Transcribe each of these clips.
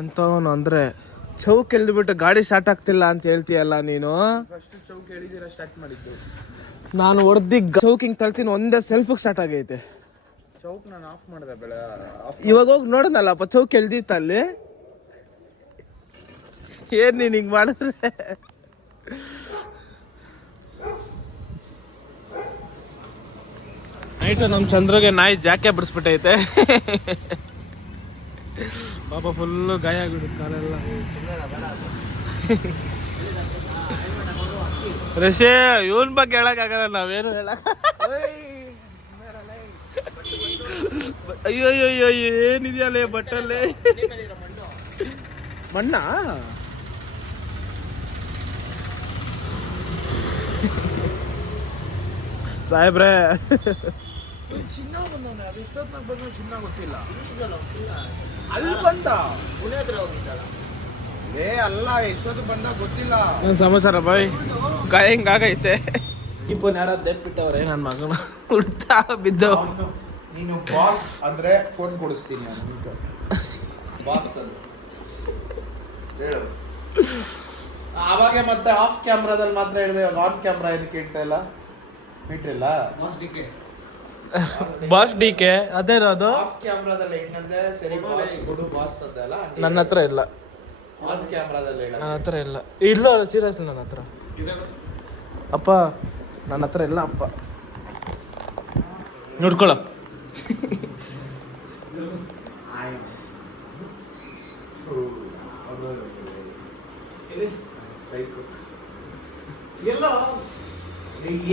ಎಂತವನು ಅಂದ್ರೆ ಚೌಕ್ ಎಳ್ದ್ಬಿಟ್ಟು ಗಾಡಿ ಸ್ಟಾರ್ಟ್ ಆಗ್ತಿಲ್ಲ ಅಂತ ಹೇಳ್ತೀಯಲ್ಲ ನೀನು. ಫಸ್ಟ್ ಚೌಕ್ ಎಳಿದಿರ ಸ್ಟಾರ್ಟ್ ಮಾಡಿದ್ದು ನಾನು ಹೊಡೆದಿ ಚೌಕಿಂಗ್ ತಳ್ತೀನಿ, ಒಂದೇ ಸೆಲ್ಫ್ ಸ್ಟಾರ್ಟ್ ಆಗೈತೆ. ಚೌಕ್ ನಾನು ಆಫ್ ಮಾಡಿದೆ ಇವಾಗ ಹೋಗಿ ನೋಡೋದಲ್ಲಪ್ಪ ಚೌಕ್ ಎಳ್ದಿತ್ತ ಅಲ್ಲಿ. ಏನ್ ನೀನ್ ಹಿಂಗ್ ಮಾಡಿದ್ರೆ ನೈಟ್ ನಮ್ ಚಂದ್ರಗೆ ನಾಯಿ ಜಾಕೆ ಬಿಡಿಸ್ಬಿಟ್ಟೈತೆ. ಪಾಪ ಫುಲ್ಲು ಗಾಯ ಆಗ್ಬಿಡುತ್ತೆ ಕಾಲೆಲ್ಲ. ರಶೇ ಇವನ್ ಬಗ್ಗೆ ಹೇಳಕ್ಕಾಗಲ್ಲ, ನಾವೇನು ಹೇಳಕ್. ಅಯ್ಯೋ ಅಯ್ಯೋ ಅಯ್ಯೋ ಏನಿದೆಯಲ್ಲ ಬಟ್ಟಲ್ಲಿ ಮಣ್ಣ. ಸಾಹೇಬ್ರೆ ಚಿನ್ನ ಬಂದವನೆ, ಅದು ಇಷ್ಟೊತ್ತಿನಾಗ ಬಂದ ಚಿನ್ನ ಗೊತ್ತಿಲ್ಲ. ಅಲ್ಲಿ ಬಂದ ಅಲ್ಲ ಎಷ್ಟೊತ್ತು ಬಂದ ಗೊತ್ತಿಲ್ಲ. ಸಮಾಚಾರ ಬಾಯ್, ಗಾಯ ಹಿಂಗಾಗೈತೆ. ಇಪ್ಪನ್ ಯಾರ ದೆಪ್ಪಿಟ್ಟವ್ರೆ ನನ್ನ ಮಗನ ಹುಡ್ತಾ ಬಿದ್ದವ. ನೀನು ಬಾಸ್ ಅಂದ್ರೆ ಫೋನ್ ಕೊಡಿಸ್ತೀನಿ ನಾನು. ಬಾಸ್ ಹೇಳು. ಆವಾಗ ಮತ್ತೆ ಆಫ್ ಕ್ಯಾಮ್ರಾದಲ್ಲಿ ಮಾತ್ರ ಹೇಳಿದೆ, ಆನ್ ಕ್ಯಾಮ್ರಾ ಏನಕ್ಕೆ ಇಡ್ತಾ ಇಲ್ಲ? ಬಿಟ್ಟಿಲ್ಲ ಬಾಸ್ ಡಿ ಕೆ ಅದೇ ಅದು ಆಫ್ ಕ್ಯಾಮ್ರಾದಲ್ಲಿ ಹೆಂಗಂದ್ರೆ ಸರಿ ಬಾಸ್ ಗುಡು ಬಾಸ್ ಅಂದಲ್ಲ. ನನ್ನ ಹತ್ರ ಇಲ್ಲ, ಆನ್ ಕ್ಯಾಮ್ರಾದಲ್ಲಿ ಹೇಳ. ನನ್ನ ಹತ್ರ ಇಲ್ಲ. ಇಲ್ಲ ಸೀರಿಯಸ್ ನನ್ನ ಹತ್ರ ಅಪ್ಪ, ನನ್ನ ಹತ್ರ ಇಲ್ಲ ಅಪ್ಪ. ನೋಡ್ಕೊಳ ಎಲ್ಲ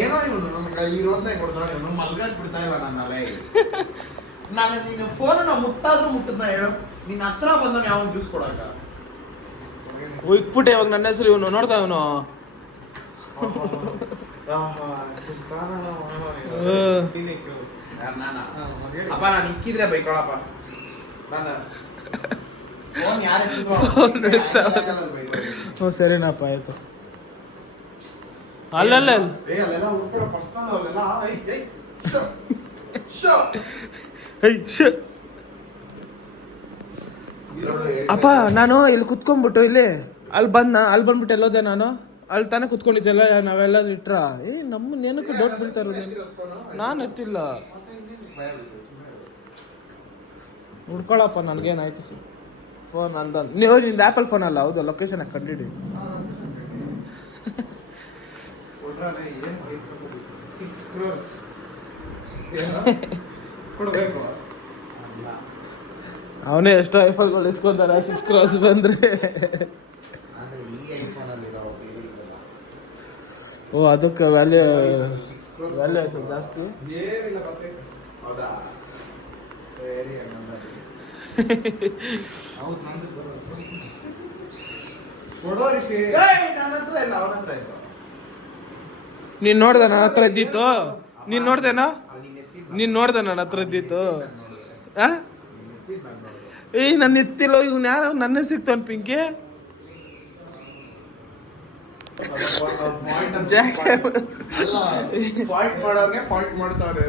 ಏನೋ ಇವನು ನಮ್ಗೆ ಇರೋದೇ ಕೊಡ್ತಾನೆ. ಇವನು ಮಲ್ಗಾಕ್ ಬಿಡ್ತಾ ಇಲ್ಲ ನನ್ನಲ್ಲೇ. ನಾನು ನೀನು ಫೋನ್ ಮುಟ್ಟಾದ್ರೂ ಮುಟ್ಟದ ಹೇಳು. ನಿನ್ನ ಹತ್ರ ಬಂದವನು ಯಾವನ್ ಜ್ಯೂಸ್ ಕೊಡಾಕ ಇಕ್ಬಿಟ್ಟೆ. ಇವಾಗ ನನ್ನ ಹೆಸರು ಇವನು ನೋಡ್ತಾ ಇವನು. ಅಪ್ಪ ನಾನು ಇಕ್ಕಿದ್ರೆ ಬೈಕೊಳಪ್ಪ. ನಾನು ಫೋನ್ ಯಾರೇ ಹ್ಞೂ ಸರಿನಪ್ಪ ಆಯ್ತು. ಅಲ್ಲಲ್ಲ ಅಲ್ಲೆಲ್ಲ ಉಳ್ಕೊಳ್ಳೋ ಪರ್ಸನಲ್ ಅಲ್ಲೆಲ್ಲ. ಅಪ್ಪ ನಾನು ಇಲ್ಲಿ ಕುತ್ಕೊಂಡ್ಬಿಟ್ಟು ಇಲ್ಲಿ ಅಲ್ಲಿ ಬಂದ್ಬಿಟ್ಟು ಎಲ್ಲೋದೆ ನಾನು. ಅಲ್ಲಿ ತಾನೇ ಕುತ್ಕೊಂಡಿದ್ದೆಲ್ಲ ನಾವೆಲ್ಲ ಇಟ್ರ ನಮ್ಮನ್ನ ಏನಕ್ಕೆ ಡೌಟ್ ಬೀಳ್ತಾರ. ನಾನು ಎತ್ತಿಲ್ಲ. ಹುಡ್ಕೊಳಪ್ಪ ನನ್ಗೇನಾಯ್ತು ಫೋನ್ ಅಂದ. ನೀವು ನಿಂದ ಆ್ಯಪಲ್ ಫೋನ್ ಅಲ್ಲ? ಹೌದು, ಲೊಕೇಶನ್ ಕಂಡಿಡಿ. 6 crores ಕೊಡ್ಬೇಕು. ಅವನೇ ಎಷ್ಟೋ ಐಫೋನ್ಗಳು ಇಸ್ಕೊಂತಾನೆ 6 crores ಬಂದ್ರೆ. ಓ ಅದಕ್ಕೆ ವ್ಯಾಲ್ಯೂ ಆಯ್ತು ಜಾಸ್ತಿ. ಹೌದಾ? ಸರಿ ನೀನ್ ನೋಡ್ದ ನನ್ನ ಹತ್ರ ಇದ್ದಿತ್ತು? ನೀನ್ ನೋಡ್ದೇನಾ? ನನ್ನ ಹತ್ರ ಇದ್ದಿತ್ತು? ನನ್ನ ಎತ್ತಿಲ್ಲ. ಇವ್ನು ಯಾರ ನನ್ನ ಸಿಗ್ತಾನ ಪಿಂಕಿ? ಫಾಲ್ಟ್ ಮಾಡೋರ್ಗೆ ಫಾಲ್ಟ್ ಮಾಡ್ತಾವ್ರೆ.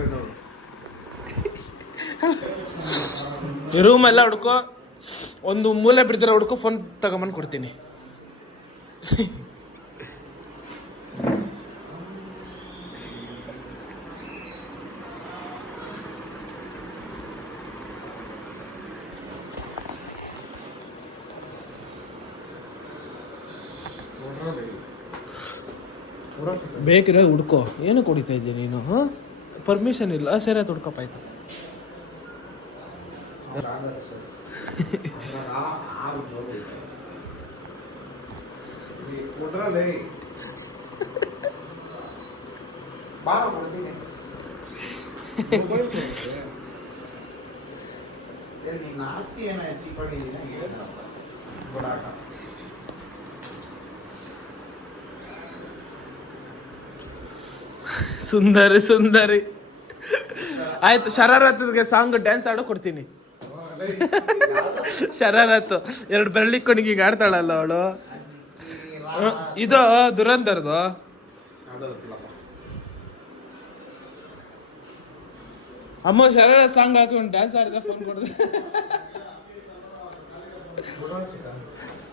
ರೂಮ್ ಎಲ್ಲ ಹುಡ್ಕೋ, ಒಂದು ಮೂಲೆ ಬಿಡ್ದಿರ ಹುಡ್ಕೋ, ಫೋನ್ ತಗೊಂಬಂದು ಕೊಡ್ತೀನಿ. ಬೇಕಿರೋ ಹುಡ್ಕೋ. ಏನು ಕುಡಿತಾ ಇದ್ದೀಯ ನೀನು? ಪರ್ಮಿಷನ್ ಇಲ್ಲ. ಸರಿ ಆಯ್ತು, ಹುಡ್ಕಪ್ಪ ಆಯ್ತು. ಆಸ್ತಿ ಏನ ಎತ್ತಿಕೊಂಡಿದ್ದೀನ ಕೊಡಾಕ. ಸುಂದರಿ ಆಯ್ತು. ಶರಾರತ್ಗೆ ಸಾಂಗ್ ಡ್ಯಾನ್ಸ್ ಆಡೋ ಕೊಡ್ತೀನಿ. ಶರಾರತ್ 2 ಬೆರಳಿಕ್ಕೊಂಡು ಈಗ ಆಡ್ತಾಳಲ್ಲ ಅವಳು. ಇದು ದುರಂದರ್ದು. ಅಮ್ಮ ಶರಾರತ್ ಸಾಂಗ್ ಹಾಕಿ ಒಂದು ಡ್ಯಾನ್ಸ್ ಆಡಿದ ಫೋನ್ ಕೊಡ್ದೆ.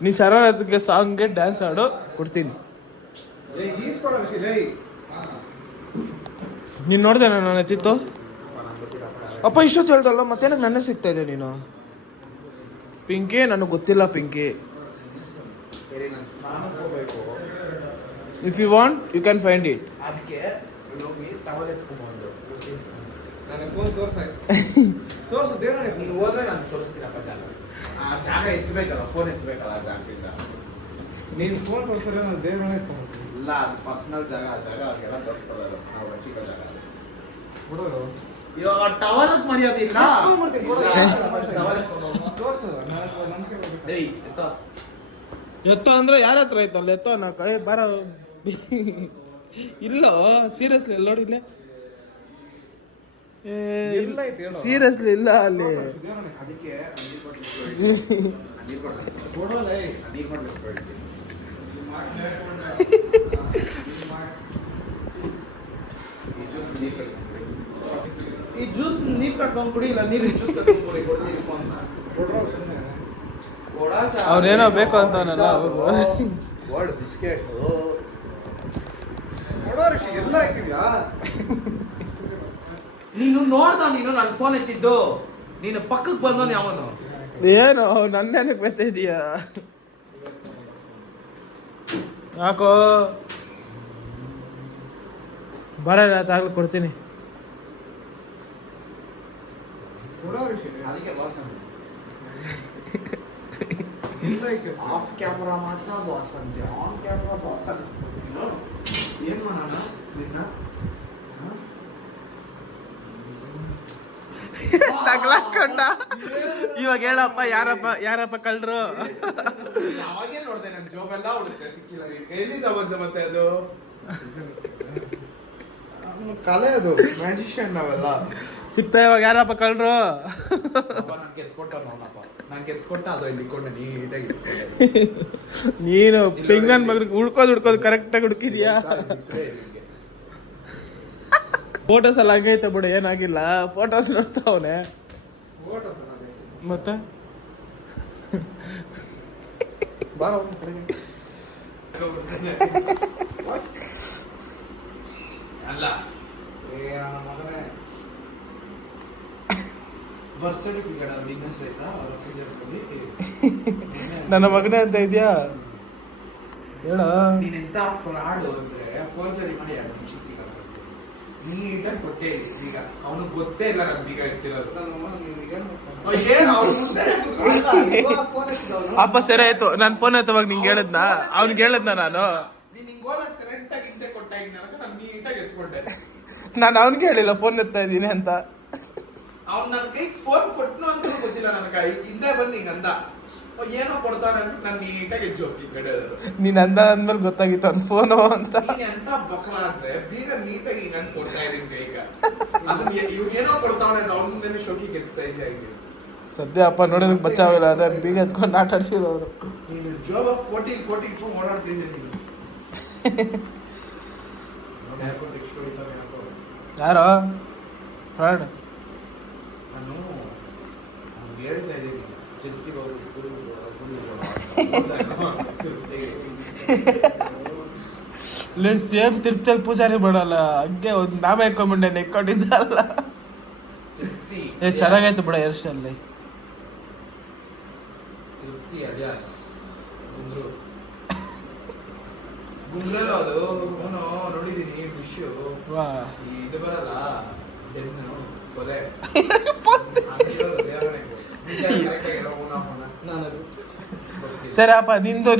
ನೀ ಶರವಣಕ್ಕೆ ಸಾಂಗ್ಗೆ ಡ್ಯಾನ್ಸ್ ಆಡು ಕೊಡ್ತೀನಿ. ನೀನು ನೋಡ್ದೆ ನನ್ನ ಎತ್ತಿತ್ತು ಅಪ್ಪ ಇಷ್ಟೊತ್ತು ಹೇಳ್ದಲ್ಲ ಮತ್ತೇನಕ್ಕೆ ನನ್ನೇ ಸಿಗ್ತಾ ಇದೆ ನೀನು. ಪಿಂಕಿ ನನಗೆ ಗೊತ್ತಿಲ್ಲ Pinky. If you want you can find it. ಅದಕ್ಕೆ ಟವಲ್ ಎತ್ಕೊಂಡ್ಬಂದು ನನಗೆ ಫೋನ್ ತೋರಿಸು ದೇವರೇ. ನೀನು ಹೋದ್ರೆ ನಾನು ತೋರಿಸ್ತೀನಪ್ಪ ಜಾಗ. ಆ ಜಾಗ ಎತ್ತಬೇಕಲ್ಲ, ಫೋನ್ ಎತ್ತಬೇಕಲ್ಲ ಆ ಜಾಗದಿಂದ. ನೀನು ಫೋನ್ ತೋರಿಸಿದ್ರೆ ನಾನು ದೇವರೇ ಎತ್ಕೊಂಡ್ಬಿಡ್ತೀನಿ. ಇಲ್ಲ ಅದು ಪರ್ಸನಲ್ ಜಾಗ, ಆ ಜಾಗ ಅವ್ರಿಗೆಲ್ಲ ತೋರಿಸ್ಕೊಳ್ಳೋದು ನಾವು ರಚಿಕೋ ಜಾಗ. ಬಿಡೋದು ಇವಾಗ ಟವಲ್ಗೆ ಮರ್ಯಾದೆ ಇಲ್ಲ. ತೋರಿಸು ನಂಬಿಕೆ ಬರ್ಬೇಕು. ಏಯ್ ಎತ್ತೋ. ಎತ್ತೋ ಅಂದ್ರೆ ಯಾರ ಹತ್ರ ಐತಲ್ಲ ಎತ್ತೋ ನಾ ಕಡೆ ಬಾರ. ಇಲ್ಲೋ ಸೀರಿಯಸ್ಲಿ ಎಲ್ಲ ನೋಡಿಲ್ಲ. ಇಲ್ಲ ಐತೆ ಹೇಳು. ಸೀರಿಯಸ್ಲಿ ಇಲ್ಲ ಅಲ್ಲಿ. ದೇವರೇ ಅದಕ್ಕೆ ಕೊಡೋಲ್ಲ. ಈ ಜ್ಯೂಸ್ ನೀರ್ ಕಟ್ಕೊಂಡ್ ಕುಡಿ, ಇಲ್ಲ ನೀರು ಜ್ಯೂಸ್ ಕಟ್ಕೊಂಡ್ ಕುಡಿ. ಕೊಡ್ತೀನಿ ಫೋನ್. ಕೊಡ್ರೋ ಸುಮ್ಮನೆ. ಅವ್ರೇನೋ ಬೇಕು ಅಂತಾನಲ್ಲ ಗೋಲ್ಡ್ ಬಿಸ್ಕೆಟ್ ಕೊಡೋ ಋಷಿ ಎಲ್ಲ ಹಾಕಿದ್ಯಾ? ನೀನು ನೋಡ್ದ, ನೀನು ನನ್ನ ಫೋನ್ ಎತ್ತಿದ್ದು ನೀನು ಪಕ್ಕಕ್ಕೆ ಬಂದವನು ಯಾವನು? ಏನು ನನ್ನೇನಕ್ಕೆ ಬರ್ತಾ ಇದೀಯಾ? ಯಾಕೋ ಬರಲ್ಲ ತಾಗ್ಲಿ ಕೊಡ್ತೀನಿ. ಕೊಡೋ ಋಷಿ. ಅದಕ್ಕೆ ಬಾಸ್ ಇಲ್ಲ ಐತೆ. ಆಫ್ ಕ್ಯಾಮ್ರಾ ಮಾತ್ರ ಬಾಸ್ ಅಂತೆ, ಆನ್ ಕ್ಯಾಮ್ರಾ ಬಾಸ್ ಅಂತ. ಏನ್ ಮಾಡೋಣ ನಿನ್ನ? ತಗ್ಲಾಕೊಂಡ. ಇವಾಗ ಹೇಳಪ್ಪ ಯಾರಪ್ಪ ಕಳ್ರು? ಅವಾಗೇ ನೋಡ್ದೆ ನನ್ ಜೋಬೆಲ್ಲ ಹುಡುಕ್ತೆ, ಸಿಕ್ಕಿಲ್ಲ. ಎಲ್ಲಿಂದ ಬಂತು ಮತ್ತೆ ಅದು? ಕಲೆ ಅದು, ಮ್ಯಾಜಿಷಿಯನ್ ನಾವೆಲ್ಲ. ಸಿಗ್ತಾ ಇವಾಗ ಯಾರಪ್ಪ ಕಳ್ರು? ನಾನು ಕೆತ್ಕೊಟ್ಟ ನೋಡಪ್ಪ, ನಾನು ಕೆತ್ಕೊಟ್ಟ ಅದು ಇಲ್ಲಿ ಇಟ್ಕೊಂಡೆ ನೀಟಾಗಿ. ನೀನು ಪಿಂಗನ್ ಮಗ್ಳಿಗೆ ಹುಡ್ಕೋದು ಕರೆಕ್ಟಾಗಿ ಹುಡುಕಿದ್ಯಾ? ಫೋಟೋಸ್ ಎಲ್ಲ ಹಂಗೈತೆ ಬಿಡು, ಏನಾಗಿಲ್ಲ. ಫೋಟೋಸ್ ನೋಡ್ತಾವನೆ ಫೋಟೋ ಸರ್. ಮತ್ತೆ ಬಾರ ಕಡೆಗೆ. ಅಲ್ಲ ಮಗನೇ ಬರ್ತ್ ಸರ್ಟಿಫಿಕೇಟ್ ಅವ್ರ ಬಿಸ್ನೆಸ್ ಆಯ್ತಾ ಅವ್ರ ಪೂಜಾರ್ಪಲ್ಲಿ. ನನ್ನ ಮಗನೇ ಅಂತ ಇದೆಯಾ ಹೇಳ. ನೀನೆಂತ ಫ್ರಾಡ್ ಅಂದ್ರೆ ಫೋರ್ಜರಿ ಮಾಡಿ ಅಡ್ಮಿಷನ್ ಸಿಗಲ್ಲ. ನೀಟಾಗಿ ಕೊಟ್ಟೇ ಇಲ್ಲ. ಈಗ ಅವನಿಗೆ ಗೊತ್ತೇ ಇಲ್ಲ ನನ್ ಬೀಗ ಇರ್ತಿರೋದು. ಅಪ್ಪ ಸರಿ ಆಯ್ತು, ನಾನು ಫೋನ್ ಆಯ್ತವಾಗ ನಿಂಗೆ ಹೇಳದ್ನ, ಅವ್ನಿಗೆ ಹೇಳದ್ನ ನಾನು. ನೀನ್ ಹಿಂಗ್ ಹೋದಾಗ ಸೈಲೆಂಟ್ ಆಗಿ ಹಿಂದೆ ಕೊಟ್ಟಾಗ ನಾನು ನೀಟಾಗಿ ಎತ್ಕೊಂಡೆ. ನಾನು ಅವ್ನಿಗೆ ಹೇಳಿಲ್ಲ ಫೋನ್ ಎತ್ತಾ ಇದ್ದೀನಿ ಅಂತ. ಅವ್ನು ನನ್ನ ಕೈಗೆ ಫೋನ್ ಕೊಟ್ನು ಅಂತ ಗೊತ್ತಿಲ್ಲ. ನನ್ನ ಕೈ ಹಿಂದೆ ಬಂದು ಹಿಂಗ ಅಂದ, ಏನೋ ಕೊಡ್ತಾನೆ ಅಂತ ನಾನು ನೀಟಾಗಿ ಎಜ್ಜು ಹೋಗ್ತೀನಿ ಕಡೆ. ನೀನ್ ಅಂದ್ಮೇಲೆ ಗೊತ್ತಾಗಿತ್ತು ಅವ್ನ ಫೋನು ಅಂತ. ಎಂತ ಬಕ್ರ ಅಂದ್ರೆ ಬೀಗ ನೀಟಾಗಿ ಹಿಂಗ ಅಂತ ಕೊಡ್ತಾ ಇದೀನಿ ಕೈಗ. ಅದನ್ನ ಇವ್ ಏನೋ ಕೊಡ್ತಾವನೆ ಅಂತ ಅವ್ನ ಮುಂದೆ ಶೋಕಿಗೆ ಎತ್ತಾ ಇದ್ದೆ. ಸದ್ಯ ಅಪ್ಪ ನೋಡೋದಕ್ಕೆ ಬಚ್ಚಾವಿಲ್ಲ ಅಂದ್ರೆ ಬೀಗ ಎತ್ಕೊಂಡು ಆಟ ಆಡ್ಸಿಲ್ಲ ಅವರು. ನೀನು ಜೋಬ ಕೋಟಿ ಇಟ್ಕೊಂಡು ಓಡಾಡ್ತಿದ್ದೆ ನೀನು. ಯಾರೋ ಫ್ರಾಡ್. ನಾನು ಹೇಳ್ತಾ ಇದ್ದೀನಿ ತಿರ್ತಿಗೆ ಹೋಗಿ ಸೇಮ್ ತಿರುಪ್ತಿಯಲ್ಲಿ ಪೂಜಾರಿ ಮಾಡಲ್ಲ, ಹಂಗೆ ಒಂದು ನಾಮ ಇಟ್ಕೊಂಡ್ಬಿಟ್ಟೆ ನೆಕ್ಕೊಂಡಿದ್ದಲ್ಲ. ಏ ಚೆನ್ನಾಗೈತೆ ಬಿಡ ಹೇರ್ ಸ್ಟೈಲ್. ತಿರುಪ್ತಿ ಅಲಿಯಾಸ್ ಗುಂಡ್ರು ಗುಂಡ್ರಲ್ಲ ಅದು. ಅವನು ನೋಡಿದೀನಿ ವಿಶ್ಯು. ವಾ ಇದು ಬರಲ್ಲ ಬೆನ್ನು ಕೊಲೆ. ಸರಿ ಅಪ್ಪ ನಿಂದು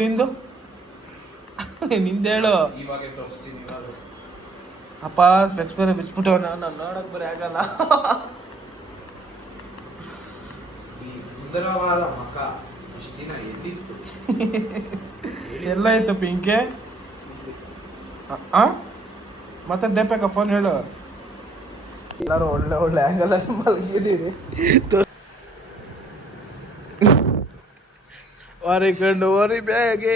ನಿಂದೇಳು. ಇವಾಗ ತೋರಿಸ್ತೀನಿ. ಅಪ್ಪ ಸ್ಪೆಕ್ಸ್ ಬೇರೆ ಬಿಚ್ಬಿಟ್ಟವ್, ನಾನು ನೋಡಕ್ ಬರೀ ಆಗಲ್ಲ. ಈ ಸುಂದರವಾದ ಮಕ ಇಷ್ಟ ದಿನ ಎಲ್ಲಿತ್ತು? ಎಲ್ಲ ಇತ್ತು ಪಿಂಕೆ. ಮತ್ತೆ ದೇಪಕ್ಕ ಫೋನ್ ಹೇಳು. ಎಲ್ಲರೂ ಒಳ್ಳೆ ಆ್ಯಂಗಲ್ ಅಲ್ಲಿ ಮಲಗಿದ್ದೀರಿ. ವಾರಿ ಕಂಡು ವಾರಿ ಬ್ಯಾಗೆ